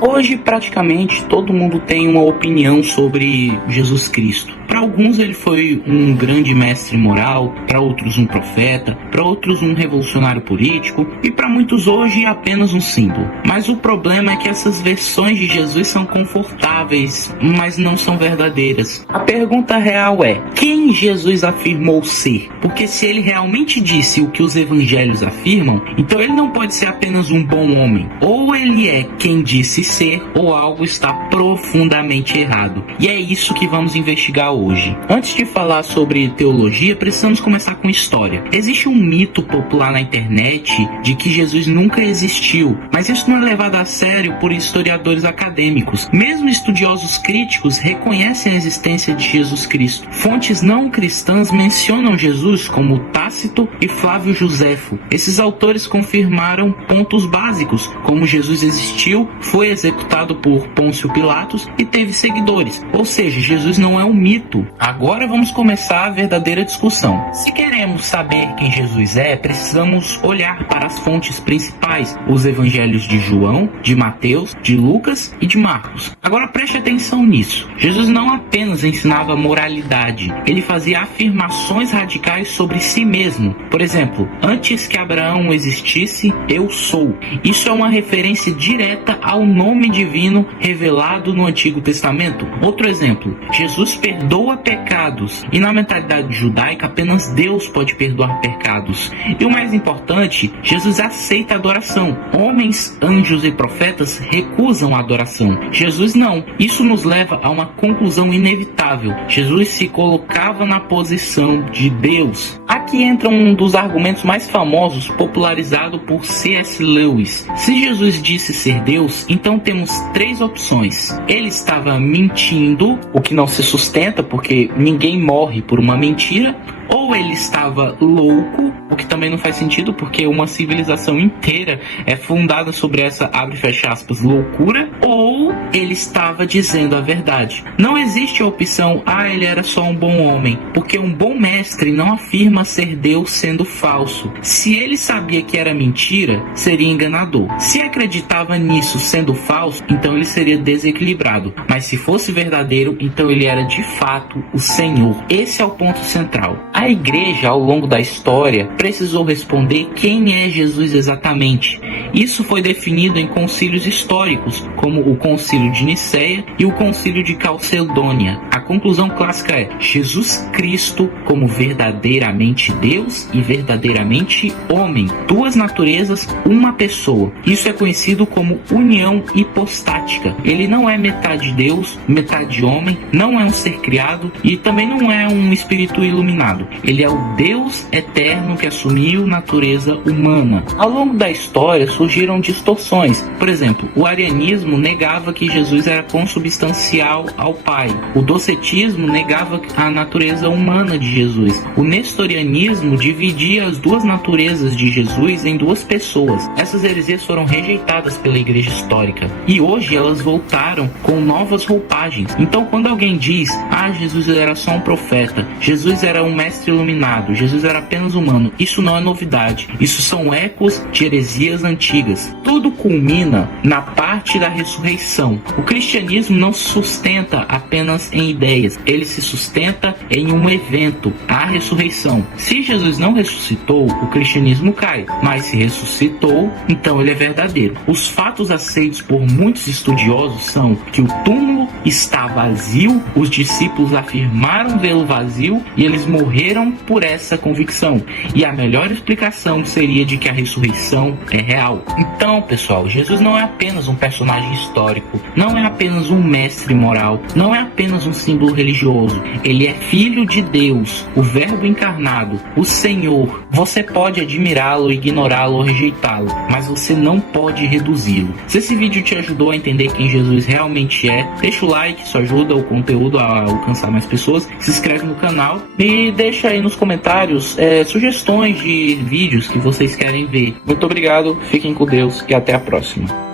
Hoje, praticamente, todo mundo tem uma opinião sobre Jesus Cristo. Para alguns ele foi um grande mestre moral, para outros um profeta, para outros um revolucionário político e para muitos hoje apenas um símbolo. Mas o problema é que essas versões de Jesus são confortáveis, mas não são verdadeiras. A pergunta real é: quem Jesus afirmou ser? Porque se ele realmente disse o que os evangelhos afirmam, então ele não pode ser apenas um bom homem. Ou ele é quem disse ser, ou algo está profundamente errado. E é isso que vamos investigar hoje. Antes de falar sobre teologia, precisamos começar com história. Existe um mito popular na internet de que Jesus nunca existiu, mas isso não é levado a sério por historiadores acadêmicos. Mesmo estudiosos críticos reconhecem a existência de Jesus Cristo. Fontes não cristãs mencionam Jesus como Tácito e Flávio Joséfo. Esses autores confirmaram pontos básicos, como Jesus existiu, foi executado por Pôncio Pilatos e teve seguidores. Ou seja, Jesus não é um mito. Agora vamos começar a verdadeira discussão. Se queremos saber quem Jesus é, precisamos olhar para as fontes principais, os evangelhos de João, de Mateus, de Lucas e de Marcos. Agora preste atenção nisso. Jesus não apenas ensinava moralidade, ele fazia afirmações radicais sobre si mesmo. Por exemplo, antes que Abraão existisse, eu sou. Isso é uma referência direta ao nome divino revelado no Antigo Testamento. Outro exemplo, Jesus perdoa pecados, e na mentalidade judaica apenas Deus pode perdoar pecados. E o mais importante, Jesus aceita a adoração. Homens, anjos e profetas recusam a adoração. Jesus não. Isso nos leva a uma conclusão inevitável. Jesus se colocava na posição de Deus. Aqui entra um dos argumentos mais famosos popularizado por C.S. Lewis. Se Jesus disse ser Deus, então temos três opções. Ele estava mentindo, o que não se sustenta porque ninguém morre por uma mentira, ou ele estava louco, o que também não faz sentido porque uma civilização inteira é fundada sobre essa, abre e fecha aspas, loucura, ou ele estava dizendo a verdade. Não existe a opção, ele era só um bom homem, porque um bom mestre não afirma ser Deus sendo falso. Se ele sabia que era mentira, seria enganador. Se acreditava nisso sendo falso, então ele seria desequilibrado. Mas se fosse verdadeiro, então ele era de fato o Senhor. Esse é o ponto central. A igreja, ao longo da história, precisou responder quem é Jesus exatamente. Isso foi definido em concílios históricos, como o Concílio de Nicéia e o Concílio de Calcedônia. A conclusão clássica é Jesus Cristo como verdadeiramente Deus e verdadeiramente homem. Duas naturezas, uma pessoa. Isso é conhecido como união hipostática. Ele não é metade Deus, metade homem, não é um ser criado e também não é um espírito iluminado. Ele é o Deus eterno que assumiu natureza humana. Ao longo da história surgiram distorções. Por exemplo, o arianismo negava que Jesus era consubstancial ao Pai. O docetismo negava a natureza humana de Jesus. O nestorianismo dividia as duas naturezas de Jesus em duas pessoas. Essas heresias foram rejeitadas pela igreja histórica. E hoje elas voltaram com novas roupagens. Então quando alguém diz, Jesus era só um profeta, Jesus era um mestre iluminado, Jesus era apenas humano, isso não é novidade. Isso são ecos de heresias antigas. Tudo culmina na parte da ressurreição. O cristianismo não se sustenta apenas em ideias, ele se sustenta em um evento, a ressurreição. Se Jesus não ressuscitou, o cristianismo cai, mas se ressuscitou, então ele é verdadeiro. Os fatos aceitos por muitos estudiosos são que o túmulo está vazio, os discípulos afirmaram vê-lo vazio e eles morreram por essa convicção. E a melhor explicação seria de que a ressurreição é real. Então, pessoal, Jesus não é apenas um personagem histórico, não é apenas um mestre moral, não é apenas um símbolo religioso. Ele é filho de Deus, o Verbo encarnado, o Senhor. Você pode admirá-lo, ignorá-lo ou rejeitá-lo, mas você não pode reduzi-lo. Se esse vídeo te ajudou a entender quem Jesus realmente é, deixa o like, isso ajuda o conteúdo a alcançar mais pessoas. Se inscreve no canal e deixa aí nos comentários sugestões de vídeos que vocês querem ver. Muito obrigado, fiquem com Deus e até a próxima.